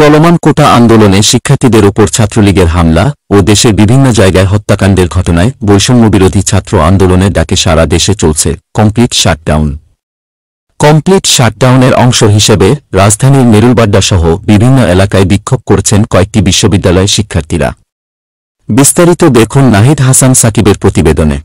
চলমান কোটা আন্দোলনে শিক্ষার্থীদের ওপর ছাত্রলীগের হামলা ও দেশের বিভিন্ন জায়গায় হত্যাকাণ্ডের ঘটনায় বৈষম্যবিরোধী ছাত্র আন্দোলনের ডাকে সারা দেশে চলছে কমপ্লিট শাটডাউন। কমপ্লিট শাটডাউনের অংশ হিসেবে রাজধানীর নেরুলবাড্ডাসহ বিভিন্ন এলাকায় বিক্ষোভ করেছেন কয়েকটি বিশ্ববিদ্যালয়ের শিক্ষার্থীরা। বিস্তারিত দেখুন নাহিদ হাসান সাকিবের প্রতিবেদনে।